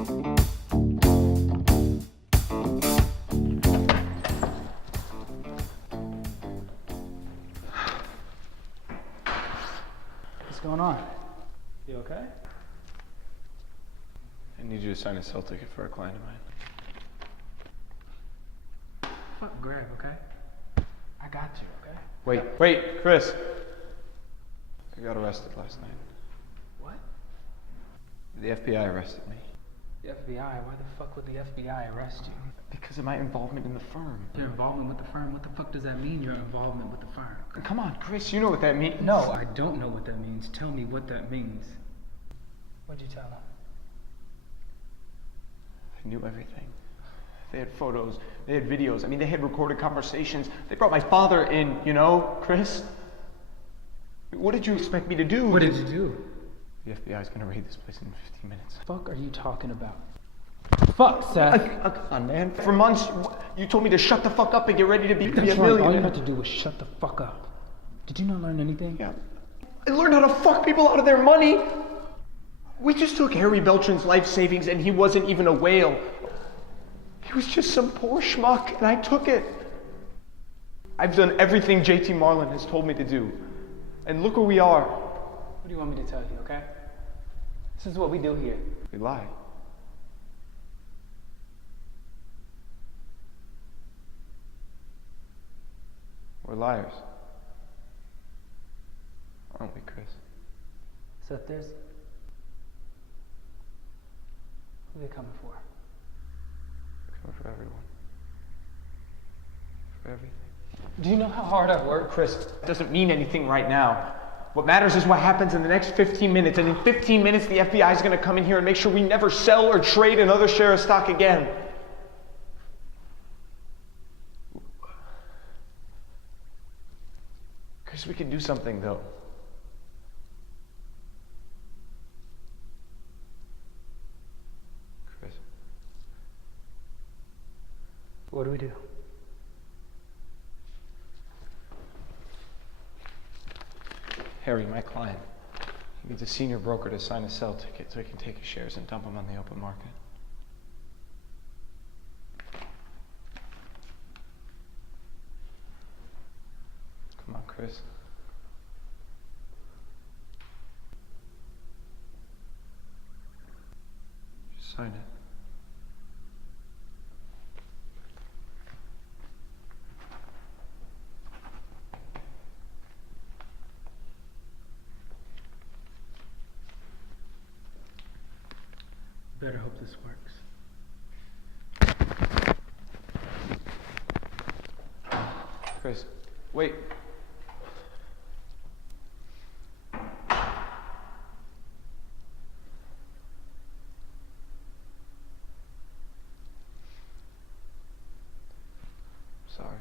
What's going on? You okay? I need you to sign a cell ticket for a client of mine. Fuck Greg, okay? I got you, okay? Wait, Chris. I got arrested last night. What? The FBI arrested me. The FBI? Why the fuck would the FBI arrest you? Because of my involvement in the firm. Your involvement with the firm? What the fuck does that mean, your involvement with the firm? Come on, Chris, you know what that means. No, I don't know what that means. Tell me what that means. What'd you tell them? They knew everything. They had photos, they had videos. I mean, they had recorded conversations. They brought my father in, you know, Chris? What did you expect me to do? What did you do? The FBI is gonna raid this place in 15 minutes. Fuck are you talking about? Fuck, Seth. Come on, man. For months, you told me to shut the fuck up and get ready to be a That's right. millionaire. All you had to do was shut the fuck up. Did you not learn anything? Yeah. I learned how to fuck people out of their money. We just took Harry Beltran's life savings and he wasn't even a whale. He was just some poor schmuck and I took it. I've done everything JT Marlin has told me to do. And look where we are. What do you want me to tell you, okay? This is what we do here. We lie. We're liars. Aren't we, Chris? Seth, who are they coming for? We're coming for everyone. For everything. Do you know how hard I work? Chris, it doesn't mean anything right now. What matters is what happens in the next 15 minutes. And in 15 minutes, the FBI is going to come in here and make sure we never sell or trade another share of stock again. Chris, we can do something, though. Chris. What do we do? Harry, my client, he needs a senior broker to sign a sell ticket so he can take his shares and dump them on the open market. Come on, Chris. Just sign it. Better hope this works. Chris, wait. Sorry.